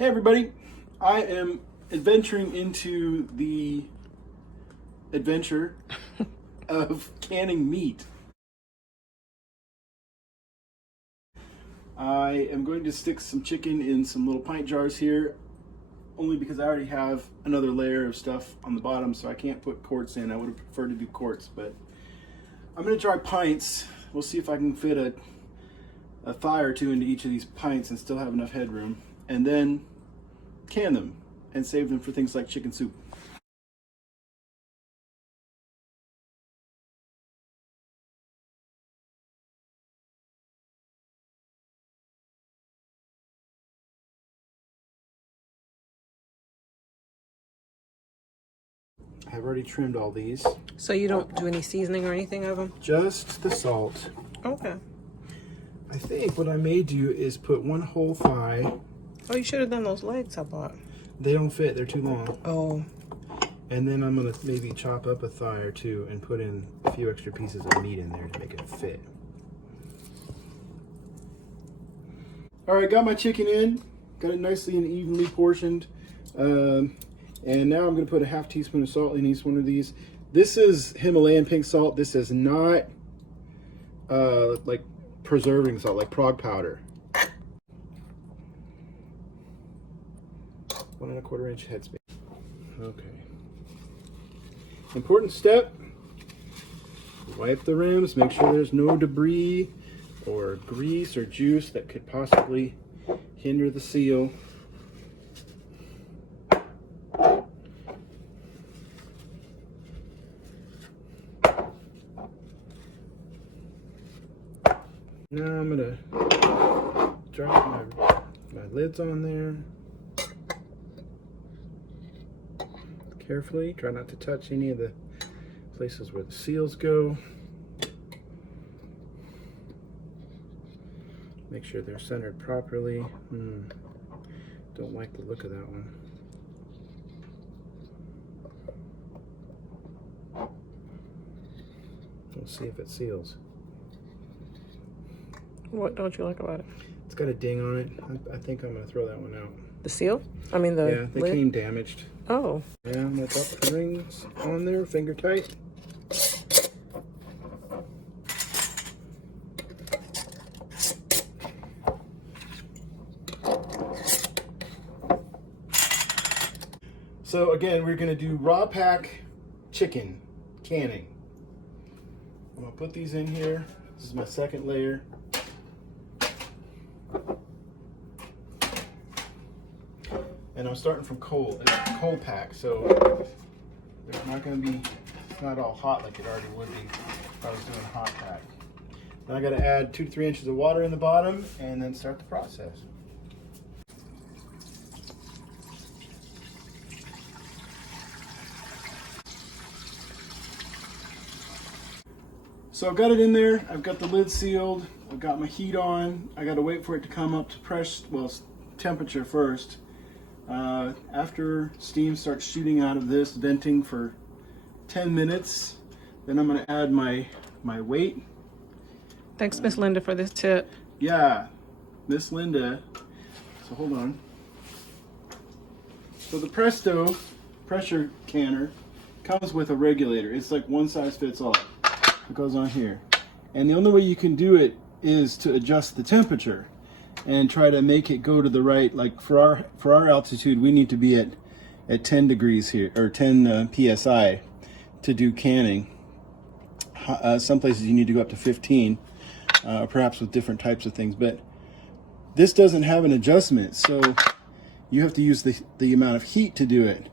Hey everybody, I am adventuring into the adventure of canning meat. I am going to stick some chicken in some little pint jars here, only because I already have another layer of stuff on the bottom, so I can't put quarts in. I would have preferred to do quarts, but I'm going to try pints. We'll see if I can fit a thigh or two into each of these pints and still have enough headroom, and then can them and save them for things like chicken soup. I've already trimmed all these. So you don't do any seasoning or anything of them? Just the salt. Okay. I think what I may do is put one whole thigh. Oh, you should have done those legs I bought. They don't fit, they're too long. Oh. And then I'm gonna maybe chop up a thigh or two and put in a few extra pieces of meat in there to make it fit. All right, got my chicken in, got it nicely and evenly portioned. And now I'm gonna put a half teaspoon of salt in each one of these. This is Himalayan pink salt. This is not like preserving salt, like prog powder. 1 1/4 inch headspace. Okay. Important step, wipe the rims, make sure there's no debris or grease or juice that could possibly hinder the seal. Now I'm gonna drop my lids on there. Carefully, try not to touch any of the places where the seals go. Make sure they're centered properly. Don't like the look of that one. We'll see if it seals. What don't you like about it? It's got a ding on it. I think I'm gonna throw that one out. The seal? I mean the Yeah, they lid? came damaged. Oh. Yeah, I'm gonna drop the rings on there, finger tight. So again, we're gonna do raw pack chicken canning. I'm gonna put these in here. This is my second layer. And I'm starting from cold. It's a cold pack, so there's not going to be, it's not all hot like it already would be if I was doing a hot pack. Then I got to add 2 to 3 inches of water in the bottom and then start the process. So I've got it in there. I've got the lid sealed. I've got my heat on. I got to wait for it to come up to pressure, well, temperature first. After steam starts shooting out of this, venting for 10 minutes, then I'm going to add my weight. Thanks, Miss Linda, for this tip. Yeah, Miss Linda. So hold on. So the Presto pressure canner comes with a regulator. It's like one size fits all. It goes on here. And the only way you can do it is to adjust the temperature and try to make it go to the right. Like for our altitude, we need to be at 10 degrees here, or 10 psi to do canning. Some places you need to go up to 15, perhaps with different types of things. But this doesn't have an adjustment, so you have to use the amount of heat to do it.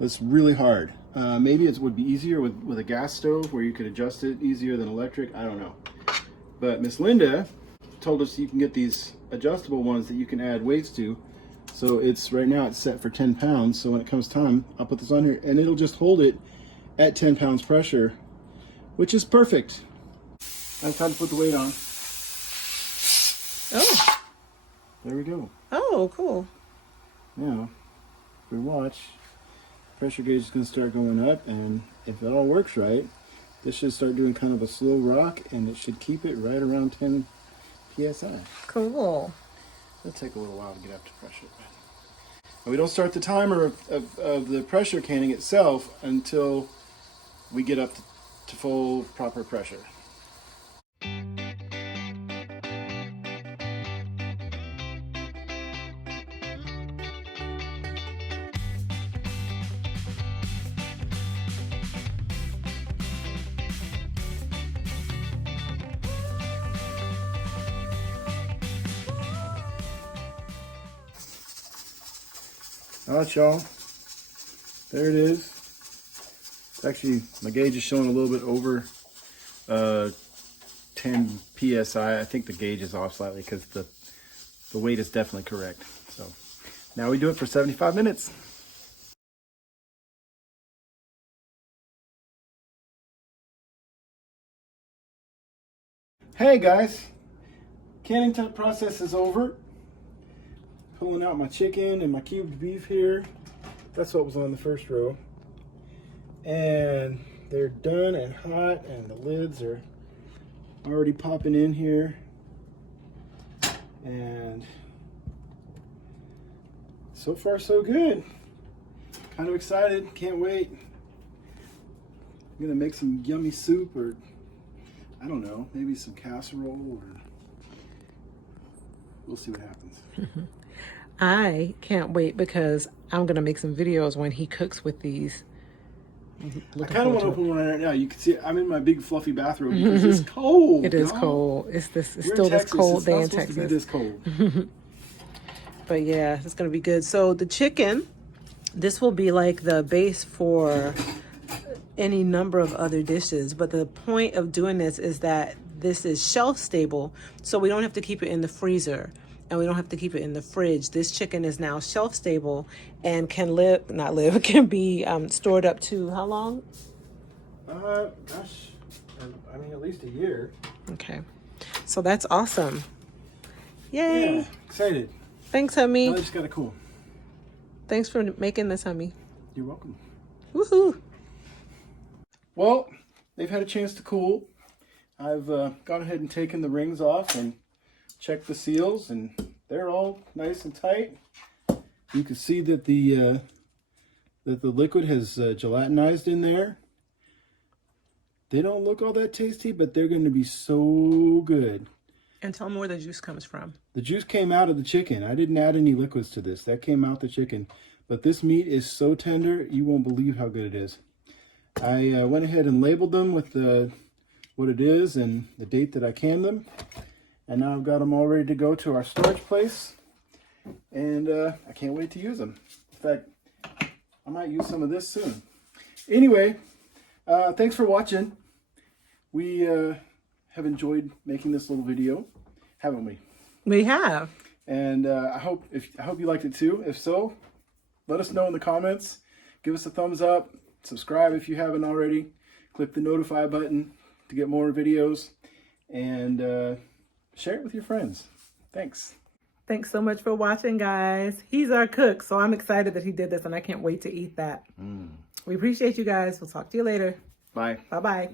It's really hard. Maybe it would be easier with a gas stove where you could adjust it easier than electric. I don't know. But Miss Linda told us you can get these adjustable ones that you can add weights to. So it's right now it's set for 10 pounds. So when it comes time, I'll put this on here and it'll just hold it at 10 pounds pressure, which is perfect. Now it's time to put the weight on. Oh. There we go. Oh, cool. Now, if we watch, pressure gauge is going to start going up, and if it all works right, this should start doing kind of a slow rock, and it should keep it right around 10 psi. Cool. It'll take a little while to get up to pressure. And we don't start the timer of the pressure canning itself until we get up to full proper pressure. All right, y'all. There it is. It's actually, my gauge is showing a little bit over 10 psi. I think the gauge is off slightly because the weight is definitely correct. So now we do it for 75 minutes. Hey guys, canning process is over. Pulling out my chicken and my cubed beef here. That's what was on the first row. And they're done and hot, and the lids are already popping in here. And so far so good. Kind of excited, can't wait. I'm gonna make some yummy soup, or I don't know, maybe some casserole, or we'll see what happens. I can't wait because I'm going to make some videos when he cooks with these. I kind of want to open one right now. You can see I'm in my big fluffy bathrobe because it's cold. It is y'all. cold. It's We're still this Texas. cold It's day not in supposed Texas. to be this cold. But yeah, it's going to be good. So the chicken, this will be like the base for any number of other dishes. But the point of doing this is that this is shelf stable, so we don't have to keep it in the freezer. And we don't have to keep it in the fridge. This chicken is now shelf stable and can can be stored up to how long? Gosh, I mean, at least a year. Okay, so that's awesome. Yay! Yeah, excited. Thanks, Hummy. I just got to cool. Thanks for making this, Hummy. You're welcome. Woohoo! Well, they've had a chance to cool. I've gone ahead and taken the rings off and checked the seals, and they're all nice and tight. You can see that the liquid has gelatinized in there. They don't look all that tasty, but they're going to be so good. And tell them where the juice comes from. The juice came out of the chicken. I didn't add any liquids to this. That came out the chicken. But this meat is so tender, you won't believe how good it is. I went ahead and labeled them with what it is and the date that I canned them. And now I've got them all ready to go to our storage place. And I can't wait to use them. In fact, I might use some of this soon. Anyway, thanks for watching. We have enjoyed making this little video, haven't we? We have. And I hope you liked it too. If so, let us know in the comments. Give us a thumbs up. Subscribe if you haven't already. Click the notify button to get more videos. And share it with your friends. Thanks. Thanks so much for watching, guys. He's our cook, so I'm excited that he did this, and I can't wait to eat that. We appreciate you guys. We'll talk to you later. Bye. Bye-bye.